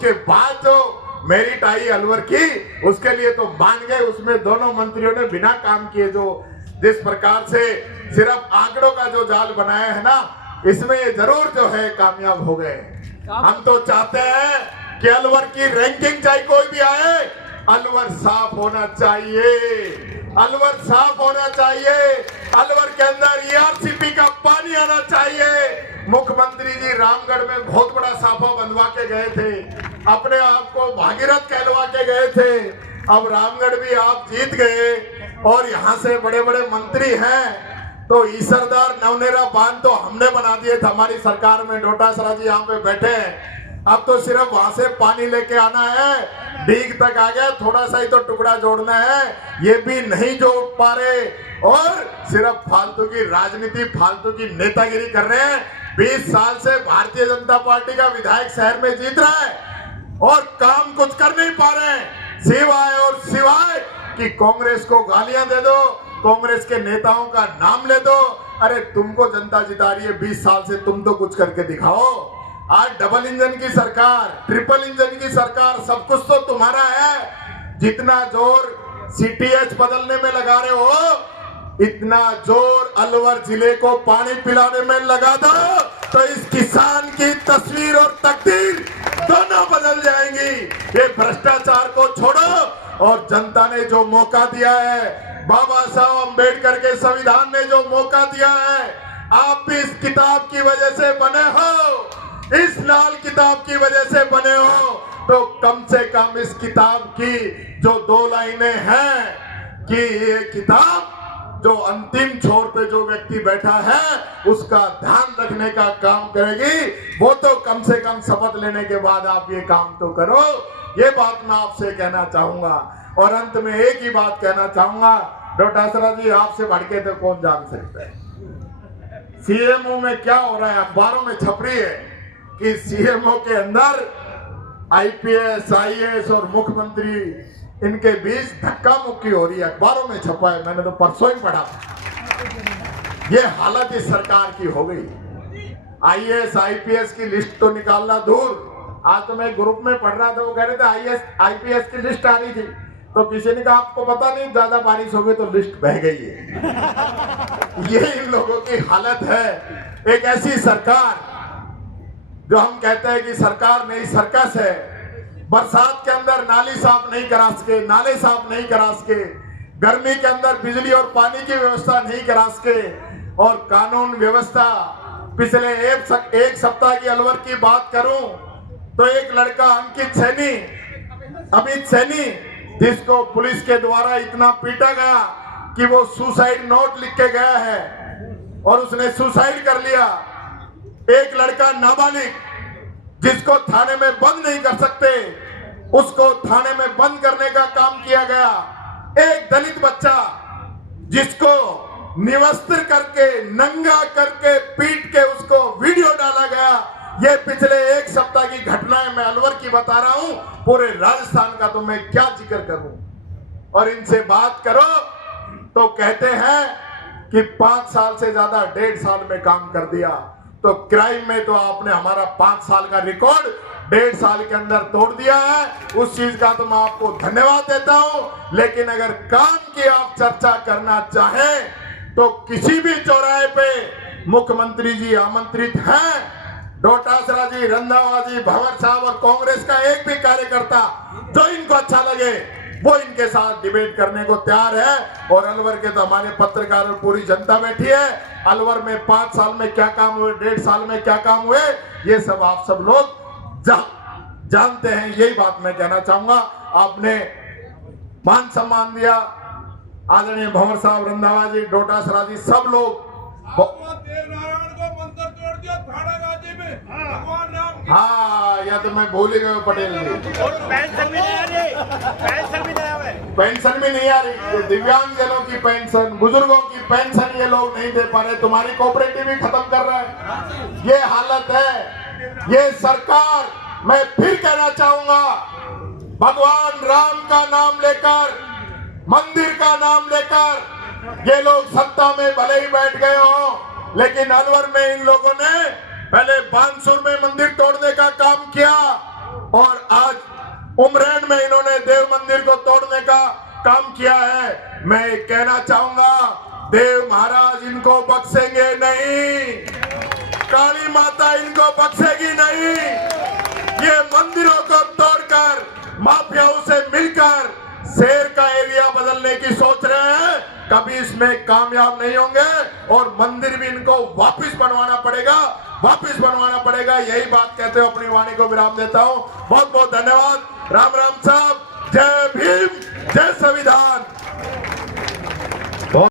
उसके बाद जो मेरिट आई अलवर की, उसके लिए तो मान गए। उसमें दोनों मंत्रियों ने बिना काम किए जो जिस प्रकार से सिर्फ आंकड़ों का जो जाल बनाया है ना, इसमें ये जरूर जो है कामयाब हो गए। हम तो चाहते हैं कि अलवर की रैंकिंग चाहे कोई भी आए, अलवर साफ होना चाहिए, अलवर साफ होना चाहिए, अलवर के अंदर ईआरसीपी का पानी आना चाहिए। मुख्यमंत्री जी रामगढ़ में बहुत बड़ा साफा बंधवा के गए थे, अपने आप को भागीरथ कहलवा के गए थे। अब रामगढ़ भी आप जीत गए और यहाँ से बड़े बड़े मंत्री हैं। तो ईसरदार नवनेरा बांध तो हमने बना दिए थे हमारी सरकार में, डोटासरा जी यहाँ पे बैठे हैं। अब तो सिर्फ वहां से पानी लेके आना है, डीग तक आ गया, थोड़ा सा ही तो टुकड़ा जोड़ना है, ये भी नहीं जोड़ पा रहे और सिर्फ फालतू की राजनीति, फालतू की नेतागिरी कर रहे हैं। 20 साल से भारतीय जनता पार्टी का विधायक शहर में जीत रहा है और काम कुछ कर नहीं पा रहे हैं, सिवाय और सिवाय कि कांग्रेस को गालियां दे दो, कांग्रेस के नेताओं का नाम ले दो। अरे तुमको जनता जिता रही है 20 साल से, तुम तो कुछ करके दिखाओ। आज डबल इंजन की सरकार, ट्रिपल इंजन की सरकार, सब कुछ तो तुम्हारा है। जितना जोर सीटीएच बदलने में लगा रहे हो, इतना जोर अलवर जिले को पानी पिलाने में लगा दो, तो इस किसान की तस्वीर और तकदीर दोनों बदल जाएंगी। ये भ्रष्टाचार को छोड़ो और जनता ने जो मौका दिया है, बाबा साहब अम्बेडकर के संविधान ने जो मौका दिया है, आप भी इस किताब की वजह से बने हो, इस लाल किताब की वजह से बने हो, तो कम से कम इस किताब की जो 2 लाइनें हैं कि ये किताब जो अंतिम छोर पे जो व्यक्ति बैठा है उसका ध्यान रखने का काम करेगी, वो तो कम से कम शपथ लेने के बाद आप ये काम तो करो। ये बात मैं आपसे कहना चाहूंगा। और अंत में एक ही बात कहना चाहूंगा, डोटासरा जी, आपसे बढ़ के तो कौन जान सकता है सीएमओ में क्या हो रहा है। अखबारों में छप रही है कि सीएमओ के अंदर आईपीएस, आईएएस और मुख्यमंत्री, इनके बीच धक्का मुक्की हो रही है, अखबारों में छपा है, मैंने तो परसों ही पढ़ा। ये हालत इस सरकार की हो गई। आईएएस, आईपीएस की लिस्ट तो निकालना दूर, आज तो मैं ग्रुप में पढ़ रहा था, वो कह रहे थे आईएएस, आईपीएस की लिस्ट आ रही थी, तो किसी ने कहा आपको पता नहीं ज्यादा बारिश हो गई तो लिस्ट बह गई है। ये इन लोगों की हालत है। एक ऐसी सरकार जो हम कहते हैं कि सरकार नहीं सर्कस है, बरसात के अंदर नाली साफ नहीं करा सके, नाले साफ नहीं करा सके, गर्मी के अंदर बिजली और पानी की व्यवस्था नहीं करा सके, और कानून व्यवस्था। पिछले एक सप्ताह की अलवर की बात करूं तो एक लड़का अंकित सैनी, अमित सैनी, जिसको पुलिस के द्वारा इतना पीटा गया कि वो सुसाइड नोट लिख के गया है और उसने सुसाइड कर लिया। एक लड़का नाबालिग जिसको थाने में बंद नहीं कर सकते, उसको थाने में बंद करने का काम किया गया। एक दलित बच्चा जिसको निवस्त्र करके, नंगा करके, पीट के उसको वीडियो डाला गया। ये पिछले एक सप्ताह की घटनाएं मैं अलवर की बता रहा हूं, पूरे राजस्थान का तो मैं क्या जिक्र करूं। और इनसे बात करो तो कहते हैं कि 5 साल से ज्यादा 1.5 साल में काम कर दिया। तो क्राइम में तो आपने हमारा 5 साल का रिकॉर्ड 1.5 साल के अंदर तोड़ दिया है, उस चीज का तो मैं आपको धन्यवाद देता हूं। लेकिन अगर काम की आप चर्चा करना चाहें तो किसी भी चौराहे पे मुख्यमंत्री जी आमंत्रित हैं। डोटासरा जी, रंधावा जी, भंवर साहब और कांग्रेस का एक भी कार्यकर्ता जो इनको अच्छा लगे वो इनके साथ डिबेट करने को तैयार है। और अलवर के तो हमारे पत्रकार और पूरी जनता बैठी है। अलवर में 5 साल में क्या काम हुए, 1.5 साल में क्या काम हुए, ये सब आप सब लोग जानते हैं। यही बात मैं कहना चाहूंगा। आपने मान सम्मान दिया, आदरणीय भंवर साहब, रंधावा जी, डोटासरा जी, सब लोग। देवनारायण को मंत्र तोड़ दिया थानागाजी में, भगवान राम की। हाँ, या तो मैं भूल ही गया पटेल जी। पेंशन भी नहीं आ रही, पेंशन भी नहीं आ रही, पेंशन भी नहीं आ रही। दिव्यांग जनों की पेंशन, बुजुर्गों की पेंशन ये लोग नहीं दे पा रहे। तुम्हारी कोऑपरेटिव भी खत्म कर रहा है। ये हालत है। ये सरकार, मैं फिर कहना चाहूंगा, भगवान राम का नाम लेकर, मंदिर का नाम लेकर ये लोग सत्ता में भले ही बैठ गए हो, लेकिन अलवर में इन लोगों ने पहले बानसूर में मंदिर तोड़ने का काम किया, और आज उमरैन में इन्होंने देव मंदिर को तोड़ने का काम किया है। मैं कहना चाहूंगा, देव महाराज इनको बख्शेंगे नहीं, काली माता इनको बख्शेगी नहीं। ये मंदिरों को तोड़कर माफियाओं से मिलकर शेर का एरिया बदलने की सोच रहे हैं, कभी इसमें कामयाब नहीं होंगे और मंदिर भी इनको वापस बनवाना पड़ेगा। यही बात कहते हुए अपनी वाणी को विराम देता हूं। बहुत बहुत धन्यवाद। राम राम साहब, जय भीम, जय संविधान।